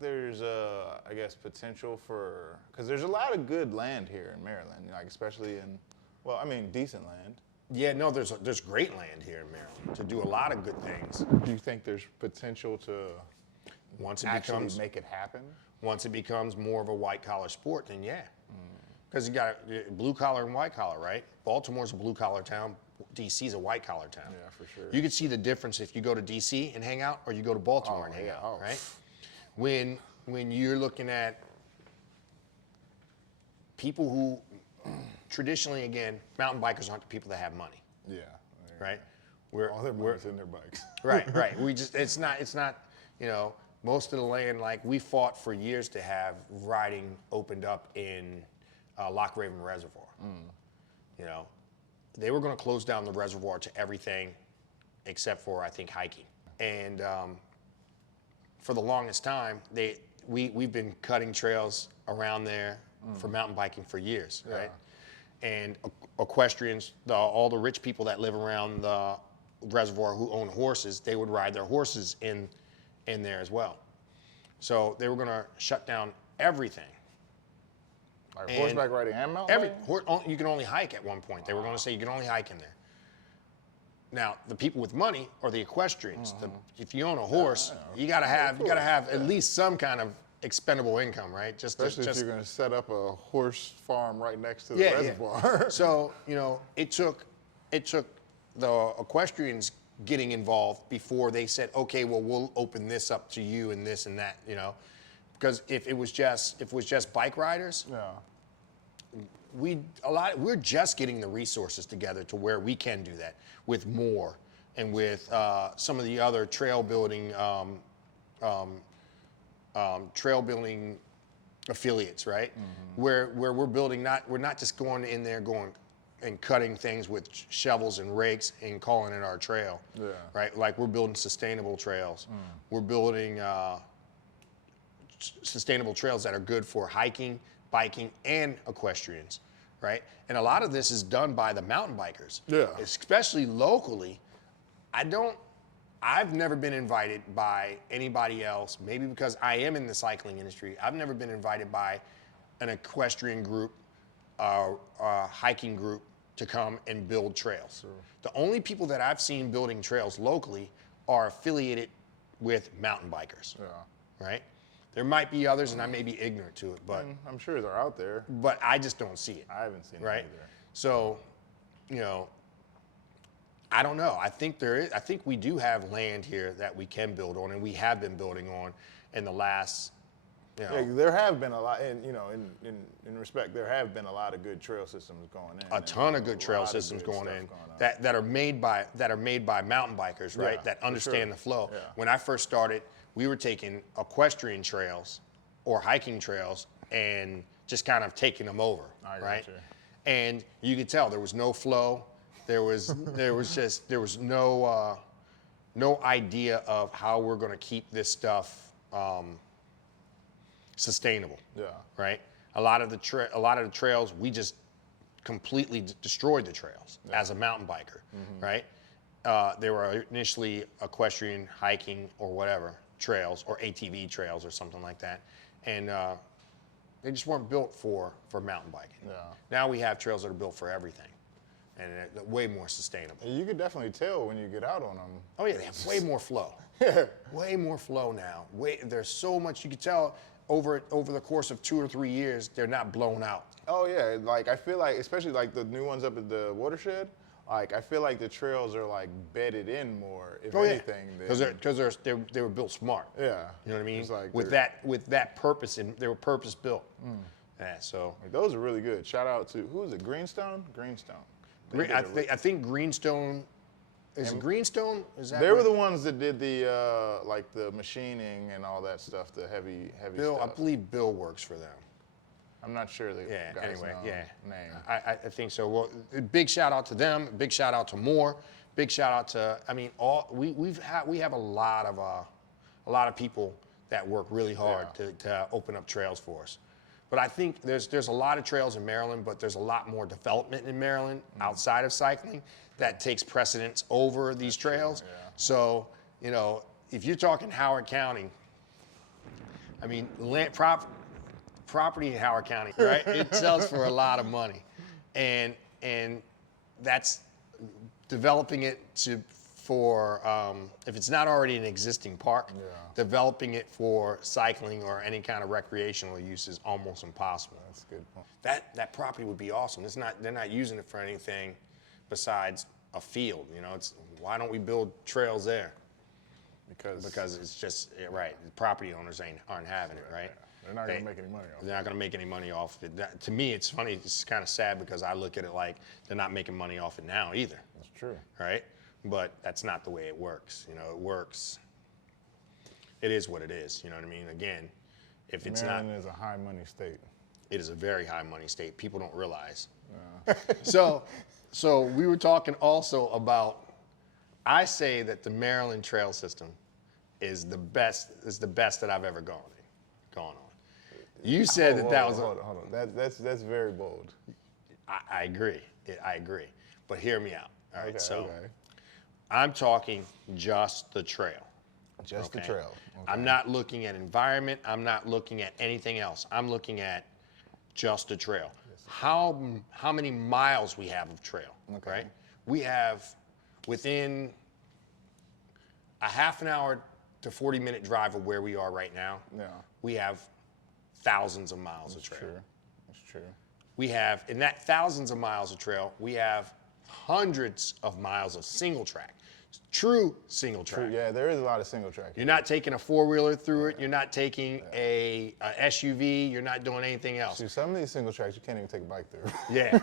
think there's, I guess, potential for, because there's a lot of good land here in Maryland, like especially in, well, I mean, decent land. Yeah, no, there's great land here in Maryland to do a lot of good things. Do you think there's potential to Once it actually becomes make it happen? once it becomes more of a white collar sport, then yeah. Because you got blue collar and white collar, right? Baltimore's a blue collar town. DC's a white collar town. Yeah, for sure. You can see the difference if you go to DC and hang out or you go to Baltimore and hang out, right? When you're looking at people who traditionally, again, mountain bikers aren't the people that have money. Yeah. Right? All their money's in their bikes. Right. It's not, you know, most of the land, like we fought for years to have riding opened up in Loch Raven Reservoir. You know, they were going to close down the reservoir to everything except for, I think, hiking. And for the longest time, we've been cutting trails around there for mountain biking for years, right? And equestrians, all the rich people that live around the reservoir who own horses, they would ride their horses in there as well. So they were going to shut down everything. Like horseback riding and mountain biking? You can only hike at one point. They were going to say you can only hike in there. Now, the people with money are the equestrians. If you own a horse, you gotta have at least some kind of expendable income, right? Especially if you're going to set up a horse farm right next to the reservoir. So, you know, it took the equestrians getting involved before they said, okay, well, we'll open this up to you and this and that, you know, because if it was just bike riders, we're just getting the resources together to where we can do that with more and with some of the other trail building affiliates, right? Where we're building, we're not just going in there going and cutting things with shovels and rakes and calling it our trail, right? Like we're building sustainable trails. We're building sustainable trails that are good for hiking, biking, and equestrians, right? And a lot of this is done by the mountain bikers, especially locally. I've never been invited by anybody else, maybe because I am in the cycling industry. I've never been invited by an equestrian group, hiking group to come and build trails. The only people that I've seen building trails locally are affiliated with mountain bikers, right? There might be others, and I may be ignorant to it, but I'm sure they're out there. But I just don't see it. I haven't seen it right? either. So, you know, I don't know. I think we do have land here that we can build on, and we have been building on in the last. You know, there have been a lot, and you know, in respect, there have been a lot of good trail systems going in. A ton of good trail systems going in that are made by mountain bikers, right? That understand the flow. When I first started, we were taking equestrian trails or hiking trails and just kind of taking them over, right? And you could tell there was no flow. There was no idea of how we're going to keep this stuff sustainable. Right. A lot of the trails, we just completely destroyed the trails as a mountain biker. Right. They were initially equestrian, hiking, or whatever trails, or ATV trails, or something like that, and they just weren't built for mountain biking. Now we have trails that are built for everything, and they're way more sustainable. You could definitely tell when you get out on them. Oh yeah, they have way more flow. Way more flow now. There's so much you could tell over the course of 2 or 3 years. They're not blown out. Oh yeah, like I feel like, especially like the new ones up at the watershed. Like I feel like the trails are like bedded in more, if anything. Because they were built smart. You know what I mean? Like with that purpose, and they were purpose built. So like those are really good. Shout out to who is it? Greenstone. I think Greenstone. Is it Greenstone? Is that? They were the ones that did the like the machining and all that stuff, the heavy Bill, stuff. I believe Bill works for them. I'm not sure the guy's name. I think so. Well, big shout out to them. Big shout out to Moore. Big shout out to, I mean, we have a lot of people that work really hard to open up trails for us. But I think there's a lot of trails in Maryland, but there's a lot more development in Maryland outside of cycling that takes precedence over these trails. So, you know, if you're talking Howard County, I mean, property in Howard County, right? It sells for a lot of money, and that's developing it for if it's not already an existing park, developing it for cycling or any kind of recreational use is almost impossible. That's a good point. That property would be awesome. They're not using it for anything besides a field. You know, why don't we build trails there? Because it's just right. The property owners aren't having it, right? They're not going to make any money off it. They're not going to make any money off it. To me, it's funny. It's kind of sad because I look at it like they're not making money off it now either. That's true. Right? But that's not the way it works. You know, it works. It is what it is. You know what I mean? Again, if it's Maryland is a high money state. It is a very high money state. People don't realize. So we were talking also about. I say that the Maryland trail system is the best that I've ever gone on. You said that was hold on. That's very bold. I agree. I agree. But hear me out. All right. Okay. I'm talking just the trail. Just the trail. Okay. I'm not looking at environment. I'm not looking at anything else. I'm looking at just the trail. Yes, how many miles we have of trail? Okay. Right. We have within a half an hour to 40-minute drive of where we are right now. Yeah. We have thousands of miles of trail. That's true. We have, in that thousands of miles of trail, we have hundreds of miles of single track. True single track. True. Yeah, there is a lot of single track. You're not taking a four-wheeler through it. You're not taking a SUV. You're not doing anything else. See, some of these single tracks you can't even take a bike through. Yeah,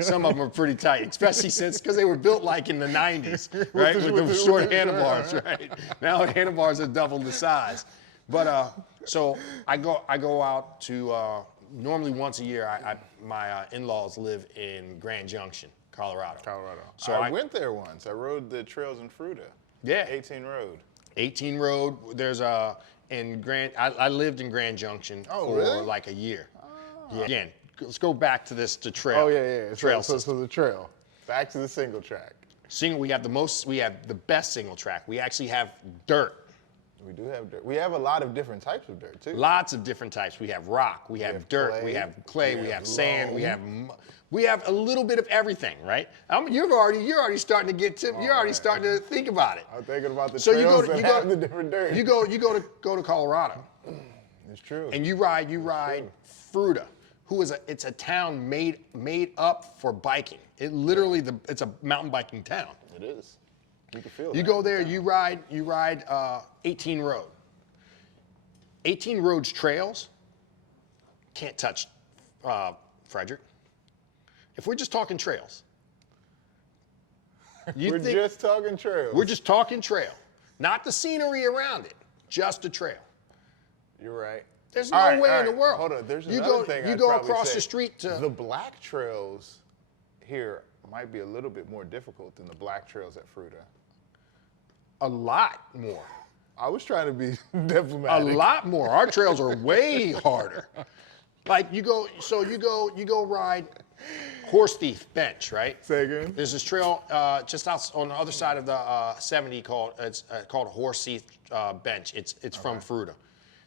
some of them are pretty tight, especially because they were built like in the 90s, right? With the short handlebars, right? Now the handlebars are double the size. But so I go out to normally once a year. My in-laws live in Grand Junction, Colorado. So I went there once. I rode the trails in Fruita. Yeah. 18 Road. 18 Road. There's I lived in Grand Junction for really? like a year. Yeah. Again, let's go back to the trail. Oh yeah. Trail so the trail. Back to the single track. We have the best single track. We actually have dirt. We do have dirt. We have a lot of different types of dirt too. Lots of different types. We have rock, we have dirt, clay, we have clay, we have sand, loam. we have a little bit of everything, right? You're already starting to starting to think about it. I'm thinking about the So trails that have the different dirt. You go to Colorado. It's true. And you ride Fruita, it's a town made up for biking. It literally it's a mountain biking town. It is. You can feel You that. go there, you ride 18 Road. 18 Road's trails can't touch Frederick. If we're just talking trails. We're just talking trails. We're just talking trail. Not the scenery around it, just the trail. You're right. There's no way in the right. world. Hold on, there's you another go, thing You I'd go probably across say. the street to The black trails here might be a little bit more difficult than the black trails at Fruita. a lot more. I was trying to be diplomatic. A lot more. Our trails are way harder. Like you go ride Horse Thief Bench, right? Say again? There's this trail just out on the other side of the 70 called Horse Thief Bench. It's from Fruita.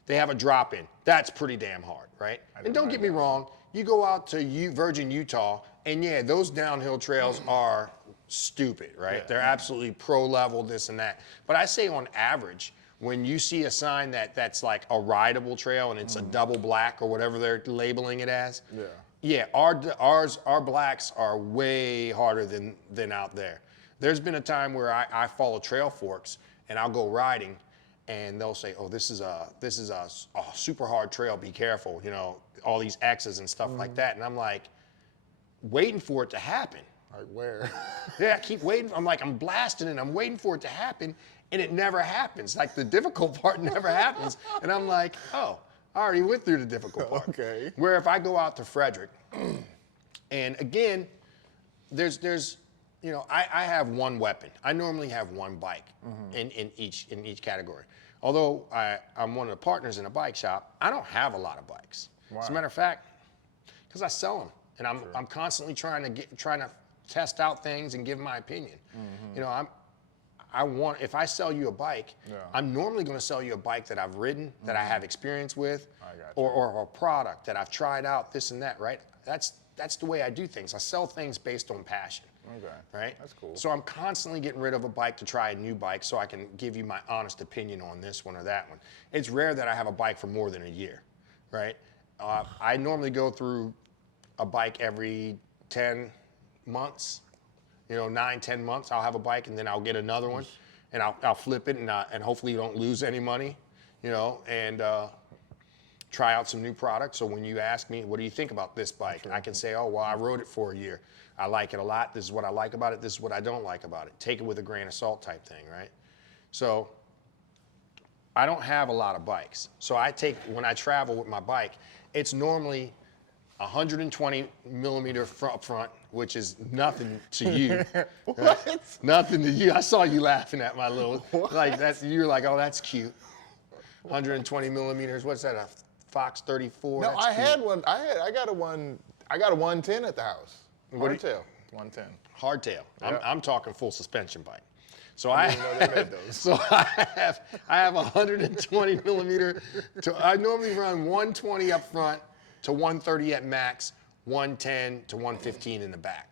They have a drop in. That's pretty damn hard, right? And don't get me wrong, you go out to Virgin, Utah, and yeah, those downhill trails are stupid, right? Yeah. They're absolutely pro level, this and that. But I say on average, when you see a sign that's like a rideable trail and it's a double black or whatever they're labeling it as, yeah, our blacks are way harder than out there. There's been a time where I follow trail forks and I'll go riding, and they'll say, "Oh, this is a super hard trail. Be careful," you know, all these X's and stuff like that. And I'm like, waiting for it to happen. Like where? Yeah, I keep waiting. I'm blasting and I'm waiting for it to happen, and it never happens. Like the difficult part never happens, and I'm like, oh, I already went through the difficult part. Okay. Where if I go out to Frederick, and again, there's you know, I have one weapon. I normally have one bike in each category. Although I'm one of the partners in a bike shop, I don't have a lot of bikes. Why? As a matter of fact, because I sell them, and I'm constantly trying to test out things and give my opinion. You know, if I sell you a bike, I'm normally going to sell you a bike that I've ridden, that I have experience with, or a product that I've tried out, this and that, right? That's the way I do things. I sell things based on passion. Okay. Right? That's cool. So I'm constantly getting rid of a bike to try a new bike so I can give you my honest opinion on this one or that one. It's rare that I have a bike for more than a year, right? I normally go through a bike every 10 months, 9, 10 months. I'll have a bike and then I'll get another one and I'll flip it and hopefully you don't lose any money, and try out some new products. So when you ask me, what do you think about this bike? I can say, oh, well, I rode it for a year. I like it a lot. This is what I like about it. This is what I don't like about it. Take it with a grain of salt type thing, right? So I don't have a lot of bikes. So when I travel with my bike, it's normally 120 millimeter up front, which is nothing to you. What? Nothing to you. I saw you laughing at my little, you're like, oh, that's cute. 120 millimeters, what's that, a Fox 34? No, That's I cute. had one. I got a 110 at the house. Hardtail. 110. Hardtail. Yeah. I'm talking full suspension bike. So I didn't know they made those. So I have 120 millimeter. I normally run 120 up front to 130 at max, 110 to 115 in the back,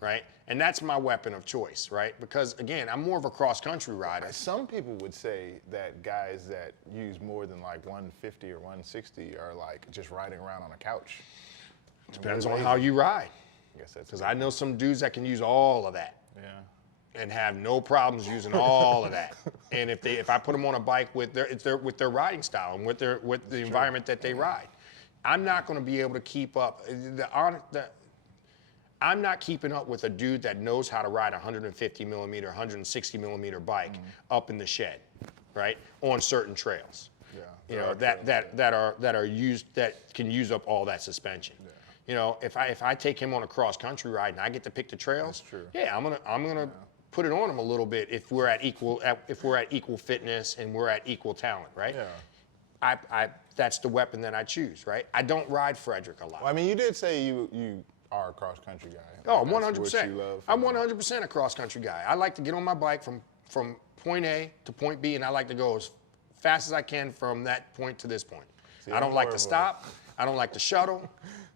right? And that's my weapon of choice, right? Because again, I'm more of a cross country rider. Some people would say that guys that use more than like 150 or 160 are like just riding around on a couch. Depends on how you ride. I guess that's Because I know some dudes that can use all of that. Yeah. And have no problems using all of that. And if I put them on a bike with their riding style and with the environment that they ride, I'm not going to be able to keep up. I'm not keeping up with a dude that knows how to ride a 150 millimeter, 160 millimeter bike up in the shed, right? On certain trails. Yeah. That can use up all that suspension. Yeah. If I take him on a cross country ride and I get to pick the trails, yeah, I'm gonna put it on him a little bit if we're at equal fitness and we're at equal talent, right? Yeah. That's the weapon that I choose, right? I don't ride Frederick a lot. Well, I mean, you did say you are a cross country guy. Oh, That's 100%. what you love. I'm 100% a cross country guy. I like to get on my bike from point A to point B, and I like to go as fast as I can from that point to this point. See, I don't like to stop. I don't like to shuttle.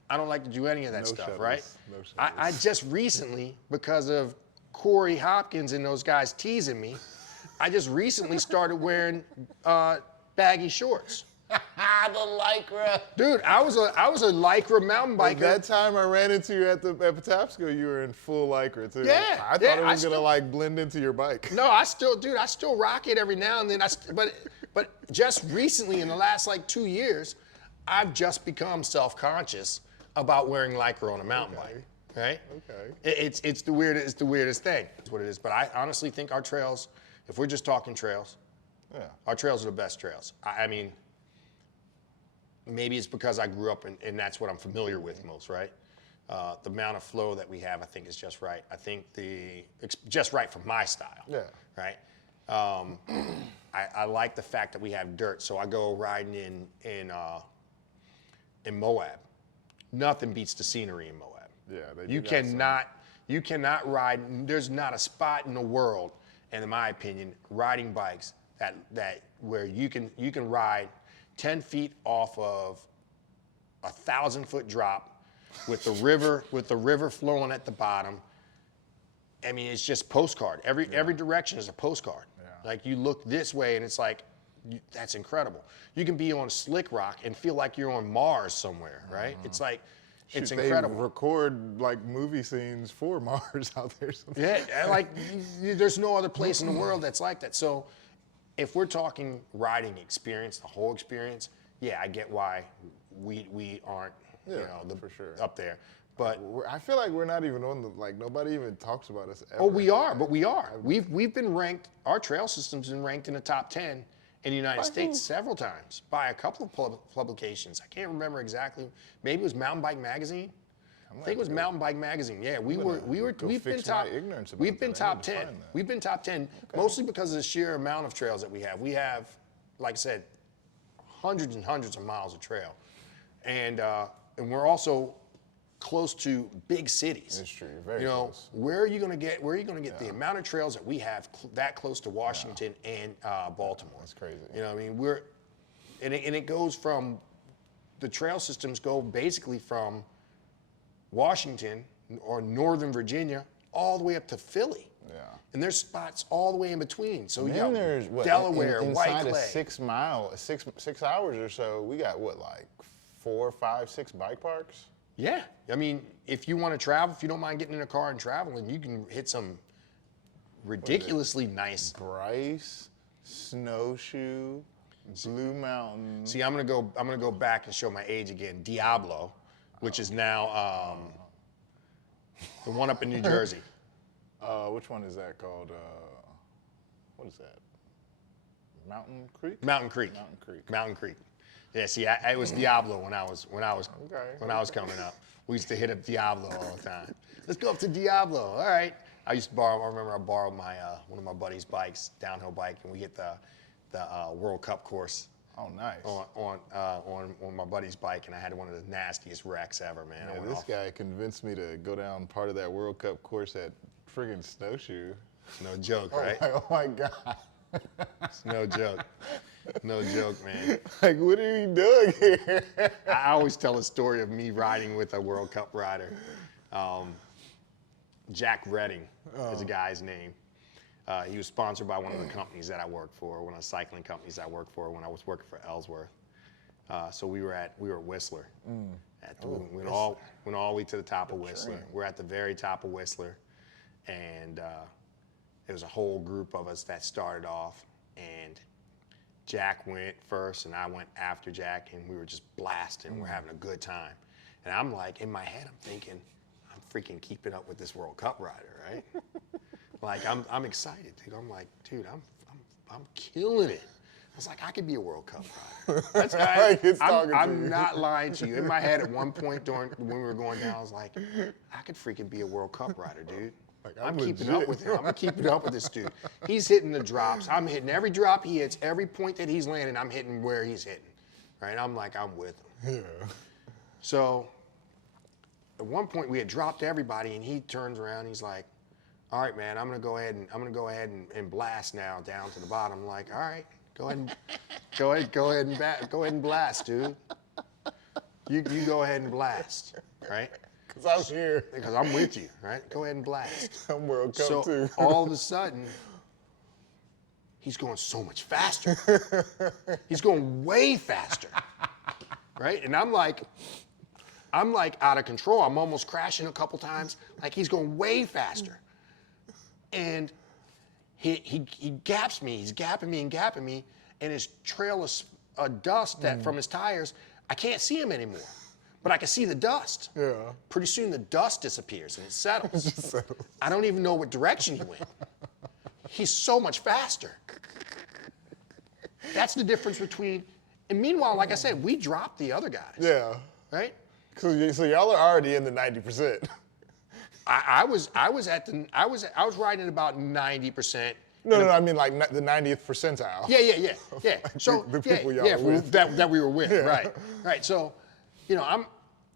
I don't like to do any of that No stuff, shuttles. right? No shuttles. I just recently, because of Korey, Hopkins, and those guys teasing me, I just recently started wearing baggy shorts. The Lycra. Dude, I was a Lycra mountain biker. That time I ran into you at Patapsco, you were in full Lycra too. Yeah, I thought it was gonna like blend into your bike. No, I still rock it every now and then. But just recently, in the last like 2 years, I've just become self-conscious about wearing Lycra on a mountain bike. Right? Okay. It's the weirdest thing. It's what it is. But I honestly think our trails, if we're just talking trails, our trails are the best trails. I mean, maybe it's because I grew up and that's what I'm familiar with most, right? The amount of flow that we have, I think, is just right. I think it's just right for my style. Yeah. Right? I like the fact that we have dirt. So I go riding in Moab. Nothing beats the scenery in Moab. Yeah. You cannot ride. There's not a spot in the world, and in my opinion, riding bikes that where you can ride 10 feet off of a 1,000-foot drop with the river flowing at the bottom. I mean, it's just postcard. Every direction is a postcard. Yeah. Like you look this way and it's like, that's incredible. You can be on Slick Rock and feel like you're on Mars somewhere, right? It's like, it's incredible. They record like movie scenes for Mars out there. Yeah, like there's no other place in the world that's like that. So if we're talking riding experience, the whole experience, yeah, I get why we aren't, for sure. up there. But I feel like we're not even on nobody even talks about us ever. Oh, we are. We've been ranked, our trail system's been ranked in the top 10 in the United States several times by a couple of publications. I can't remember exactly. Maybe it was Mountain Bike Magazine. I think it was Mountain Bike Magazine. Yeah, we've been top 10. We've been top 10 mostly because of the sheer amount of trails that we have. We have, like I said, hundreds and hundreds of miles of trail, and we're also close to big cities. It's true, very You know, close. where are you going to get the amount of trails that we have that close to Washington and Baltimore? That's crazy. You know, I mean, and it goes from, the trail systems go basically from Washington or Northern Virginia all the way up to Philly. Yeah. And there's spots all the way in between. So you Then got there's what, Delaware, inside White of Clay. 6 hours or so, we got what, like 4, 5, 6 bike parks? Yeah. I mean, if you want to travel, if you don't mind getting in a car and traveling, you can hit some ridiculously nice. Bryce, Snowshoe, Blue Mountain. See, I'm gonna go back and show my age again. Diablo, which is now the one up in New Jersey. Which one is that called? What is that? Mountain Creek? Mountain Creek. Mountain Creek. Mountain Creek. Yeah, see, it was Diablo when I was coming up. We used to hit up Diablo all the time. Let's go up to Diablo. All right. I remember I borrowed my one of my buddy's bikes, downhill bike, and we hit the World Cup course. Oh, nice. On my buddy's bike, and I had one of the nastiest wrecks ever, man. Yeah, this guy convinced me to go down part of that World Cup course at friggin' Snowshoe. No joke, right? Oh my God. It's no joke. No joke, man. Like, what are you doing here? I always tell a story of me riding with a World Cup rider. Jack Redding is the guy's name. He was sponsored by one of the companies that I worked for, one of the cycling companies I worked for when I was working for Ellsworth. So we were at Whistler. We went all the way to the top of Whistler. We're at the very top of Whistler, and there was a whole group of us that started off, and Jack went first, and I went after Jack, and we were just blasting. We're having a good time, and I'm like, in my head, I'm thinking, I'm freaking keeping up with this World Cup rider, right? Like, I'm excited, dude. I'm like, dude, I'm killing it. I was like, I could be a World Cup rider. I'm not lying to you. In my head, at one point when we were going down, I was like, I could freaking be a World Cup rider, dude. Like, I'm keeping up with him. I'm keeping up with this dude. He's hitting the drops. I'm hitting every drop he hits, every point that he's landing, I'm hitting where he's hitting. Right? I'm like, I'm with him. Yeah. So at one point we had dropped everybody, and he turns around, he's like, all right, man, I'm gonna go ahead and blast now down to the bottom. I'm like, all right, go ahead and blast, dude. You go ahead and blast, right? Because I'm here. Because I'm with you, right? Go ahead and blast. I'm World Cup too. All of a sudden, he's going so much faster. He's going way faster, right? And I'm like out of control. I'm almost crashing a couple times. Like, he's going way faster. And he gaps me. He's gapping me, and his trail of dust that from his tires, I can't see him anymore. But I can see the dust. Yeah. Pretty soon the dust disappears and it settles. I don't even know what direction he went. He's so much faster. That's the difference between, and meanwhile, like I said, we dropped the other guys. Yeah. Right? So y'all are already in the 90%. I was riding at about 90%. No, I mean like the 90th percentile. Yeah. So the people y'all were with. that we were with, right. So, you know,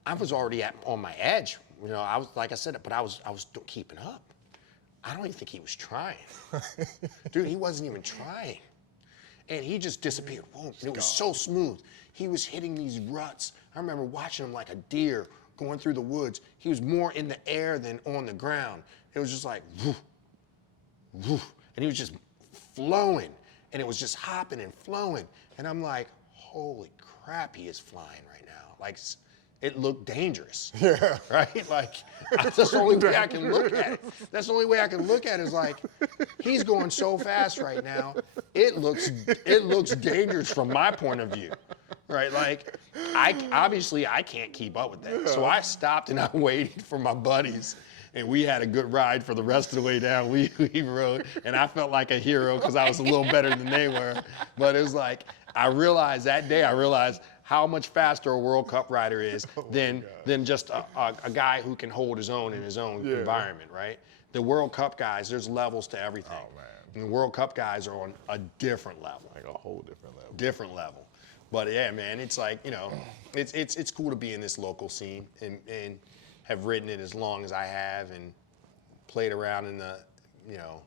I was already on my edge. You know, I was, like I said, but I was keeping up. I don't even think he was trying. Dude, he wasn't even trying. And he just disappeared. Boom. And it was so smooth. He was hitting these ruts. I remember watching him like a deer going through the woods. He was more in the air than on the ground. It was just like, woof, woof. And he was just flowing. And it was just hopping and flowing. And I'm like, holy crap, he is flying right now. Like, it looked dangerous. Yeah. Right? Like, that's the only way I can look at it. That's the only way I can look at it is like, he's going so fast right now. It looks dangerous from my point of view. Right? Like, obviously I can't keep up with that. Yeah. So I stopped and I waited for my buddies. And we had a good ride for the rest of the way down. We rode, and I felt like a hero because I was a little better than they were. But it was like, I realized how much faster a World Cup rider is than just a guy who can hold his own in his own environment, right? The World Cup guys, there's levels to everything. Oh, man. And the World Cup guys are on a different level. Like a whole different level. Different level. But yeah, man, it's like, you know, it's cool to be in this local scene. And have ridden it as long as I have and played around in the, you know,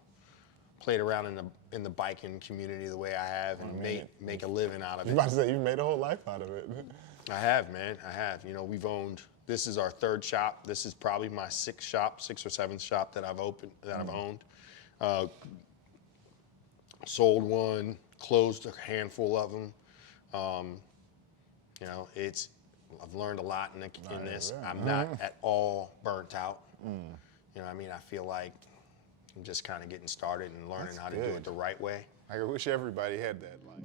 played around in the biking community the way I have and make a living out of You it. about to say you made a whole life out of it. I have, man. I have. You know, we've owned. This is our third shop. This is probably my sixth or seventh shop that I've I've owned. Sold one, closed a handful of them. You know, I've learned a lot in this. I'm not at all burnt out. You know, I mean, I feel like I'm just kind of getting started and learning how to do it the right way. I wish everybody had that. Like.